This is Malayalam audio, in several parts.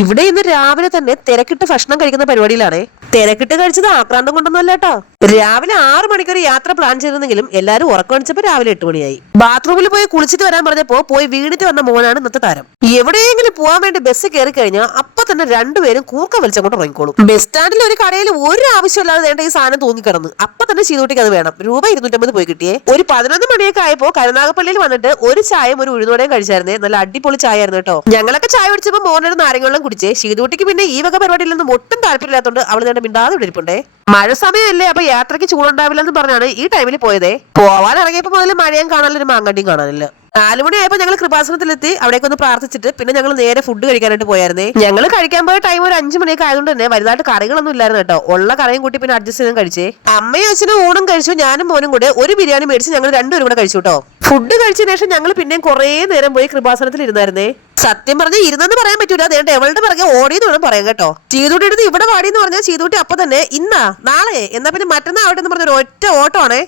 ഇവിടെ ഇന്ന് രാവിലെ തന്നെ തിരക്കിട്ട് ഭക്ഷണം കഴിക്കുന്ന പരിപാടിയിലാണ്. തിരക്കിട്ട് കഴിച്ചത് ആക്രാന്തം കൊണ്ടൊന്നുമല്ല കേട്ടോ. രാവിലെ 6 മണിക്കൊരു യാത്ര പ്ലാൻ ചെയ്തിരുന്നെങ്കിലും എല്ലാരും ഉറക്കമണിച്ചപ്പോ രാവിലെ 8 മണിയായി. ബാത്റൂമിൽ പോയി കുളിച്ചിട്ട് വരാൻ പറഞ്ഞപ്പോ പോയി വീണിട്ട് വന്ന മോനാണ് ഇന്നത്തെ താരം. എവിടെയെങ്കിലും പോകാൻ വേണ്ടി ബസ് കയറി കഴിഞ്ഞാൽ അപ്പൊ തന്നെ രണ്ടുപേരും കൂർക്ക വലിച്ചങ്ങോട്ട് ഉറങ്ങിക്കോളും. ബസ് സ്റ്റാൻഡിൽ ഒരു കടയിൽ ഒരു ആവശ്യമില്ലാതെ വേണ്ട ഈ സാധനം തൂങ്ങിക്കിടന്ന് അപ്പൊ തന്നെ ചെയ്തോട്ടിക്ക് അത് വേണം. രൂപ 250 പോയി കിട്ടിയേ. ഒരു 11 മണിയൊക്കെ ആയപ്പോ കരുനാഗപ്പള്ളിയിൽ വന്നിട്ട് ഒരു ചായയും ഒരു ഉഴുന്നോടെയും കഴിച്ചായിരുന്നേ. നല്ല അടിപൊളി ചായ ആയിരുന്നു കേട്ടോ. ഞങ്ങളൊക്കെ ചായ കുടിച്ചപ്പോ മോനൊരു നാരങ്ങളും കുടിച്ചേ. ശീതൂട്ടിക്ക് പിന്നെ ഈ വക പരിപാടിയിലൊന്നും ഒട്ടും താല്പര്യമില്ലാത്തതുകൊണ്ട് അവൾ നേരം മിണ്ടാതെ ഇരിപ്പുണ്ടേ. മഴ സമയമല്ലേ, അപ്പൊ യാത്രയ്ക്ക് ചൂടുണ്ടാവില്ലെന്ന് പറഞ്ഞാണ് ഈ ടൈമിൽ പോയതേ. പോവാൻ ഇറങ്ങിയപ്പോ മുതൽ മഴയും കാണാനില്ല, ഒരു മാങ്ങണ്ടിയും കാണാനില്ല. 4 മണിയായപ്പോ ഞങ്ങൾ കൃപാസനത്തിലെത്തി. അവിടേക്കൊന്ന് പ്രാർത്ഥിച്ചിട്ട് പിന്നെ ഞങ്ങൾ നേരെ ഫുഡ് കഴിക്കാനായിട്ട് പോയായിരുന്നേ. ഞങ്ങൾ കഴിക്കാൻ പോയ ടൈം ഒരു 5 മണിയൊക്കെ ആയതുകൊണ്ട് തന്നെ വലുതായിട്ട് കറികളൊന്നും ഇല്ലായിരുന്നു കേട്ടോ. ഉള്ള കറിയും കൂട്ടി പിന്നെ അഡ്ജസ്റ്റ് ചെയ്തും കഴിച്ചേ. അമ്മയും അച്ഛനും ഊണും കഴിച്ചു. ഞാനും മോനും കൂടെ ഒരു ബിരിയാണി മേടിച്ച് ഞങ്ങൾ രണ്ടുപേരും കൂടെ കഴിച്ചു കേട്ടോ. ഫുഡ് കഴിച്ചതിന് ശേഷം ഞങ്ങൾ പിന്നെയും കുറേ നേരം പോയി കൃപാസനത്തിൽ ഇരുന്നായിരുന്നേ. സത്യം പറഞ്ഞ് ഇരുന്നെന്ന് പറയാൻ പറ്റൂല, അതേണ്ട എവളുടെ പിറകെ ഓടിയെന്ന് വേണം പറയാം കേട്ടോ. ചീതൂട്ടി എടുത്ത് ഇവിടെ വാടിയെന്ന് പറഞ്ഞാൽ ചീതൂട്ടി അപ്പൊ തന്നെ ഇന്നാ നാളെ എന്നാ പിന്നെ മറ്റന്നാ ആവട്ടെ എന്ന് പറഞ്ഞൊരു ഒറ്റ ഓട്ടമാണേ.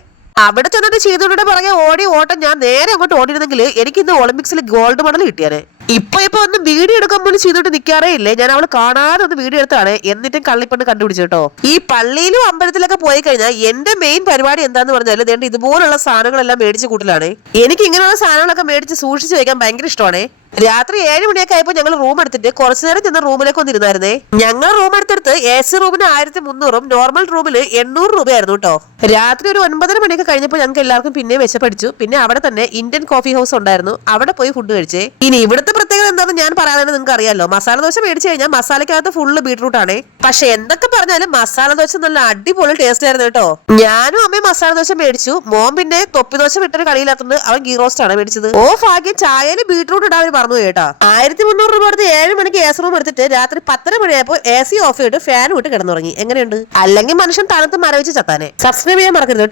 അവിടെ ചെന്നിട്ട് ചീതൂട്ടിയുടെ പുറകെ ഓട്ടം ഞാൻ നേരെ അങ്ങോട്ട് ഓടിയിരുന്നെങ്കിൽ എനിക്ക് ഇന്ന് ഒളിമ്പിക്സിൽ ഗോൾഡ് മെഡൽ കിട്ടിയാനെ. ഇപ്പൊ ഒന്നും വീഡിയോ എടുക്കാൻ പോലും ചെയ്തിട്ട് നിൽക്കാറേ ഇല്ലേ. ഞാൻ അവള് കാണാതെ ഒന്ന് വീഡിയോ എടുത്താണ്. എന്നിട്ടും കള്ളിപ്പണ്ട് കണ്ടുപിടിച്ചു കേട്ടോ. ഈ പള്ളിയിലും അമ്പലത്തിലൊക്കെ പോയി കഴിഞ്ഞാൽ എന്റെ മെയിൻ പരിപാടി എന്താന്ന് പറഞ്ഞാൽ ദേണ്ട ഇതുപോലുള്ള സാധനങ്ങളെല്ലാം മേടിച്ച് കൂട്ടലാണ്. എനിക്ക് ഇങ്ങനെയുള്ള സാധനങ്ങളൊക്കെ മേടിച്ച് സൂക്ഷിച്ച് വെക്കാൻ ഭയങ്കര ഇഷ്ടമാണ്. രാത്രി 7 മണിയൊക്കെ ആയപ്പോ ഞങ്ങൾ റൂം എടുത്തിട്ട് കുറച്ചു നേരം ചെന്ന റൂമിലേക്ക് വന്നിരുന്നായിരുന്നേ. ഞങ്ങൾ റൂം എടുത്തെടുത്ത് AC റൂമിന് 1300 നോർമൽ റൂമില് 800 രൂപയായിരുന്നു കേട്ടോ. രാത്രി ഒരു 9:30 മണിയൊക്കെ കഴിഞ്ഞപ്പോൾ ഞങ്ങൾക്ക് എല്ലാവർക്കും പിന്നെ വിശപ്പടിച്ചു. പിന്നെ അവിടെ തന്നെ ഇന്ത്യൻ കോഫി ഹൗസ് ഉണ്ടായിരുന്നു, അവിടെ പോയി ഫുഡ് കഴിച്ചേ. ഇനി ഇവിടുത്തെ പ്രത്യേകത എന്താണെന്ന് ഞാൻ പറയാതെ നിങ്ങൾക്ക് അറിയാലോ. മസാല ദോശ മേടിച്ചു കഴിഞ്ഞാൽ മസാലക്കകത്ത് ഫുള്ള് ബീട്രൂട്ട് ആണ്. പക്ഷെ എന്തൊക്കെ പറഞ്ഞാലും മസാല ദോശ നല്ല അടിപൊളി ടേസ്റ്റ് ആയിരുന്നു കേട്ടോ. ഞാനും അമ്മയും മസാല ദോശ മേടിച്ചു. മോൻ പിന്നെ തൊപ്പി ദോശ വിട്ടൊരു കളിയില്ലാത്തത് അവൻ ഗീ റോസ്റ്റ് ആണ് മേടിച്ചത്. ഓ ഭാഗ്യം ചായയിൽ ബീട്രൂട്ട് ഇടാൻ പറഞ്ഞു കേട്ടാ. 1300 രൂപ എടുത്ത് 7 മണിക്ക് AC റൂം എടുത്തിട്ട് രാത്രി 10:30 മണിയായപ്പോ AC ഓഫ് ചെയ്തിട്ട് ഫാൻ വിട്ട് കിടന്നുറങ്ങി. എങ്ങനെയുണ്ട്? അല്ലെങ്കിൽ മനുഷ്യൻ തണുത്ത് മരവിച്ച് ചത്താനെ. സബ്സ്ക്രൈബ് ചെയ്യാൻ മറക്കരുത് കേട്ടോ.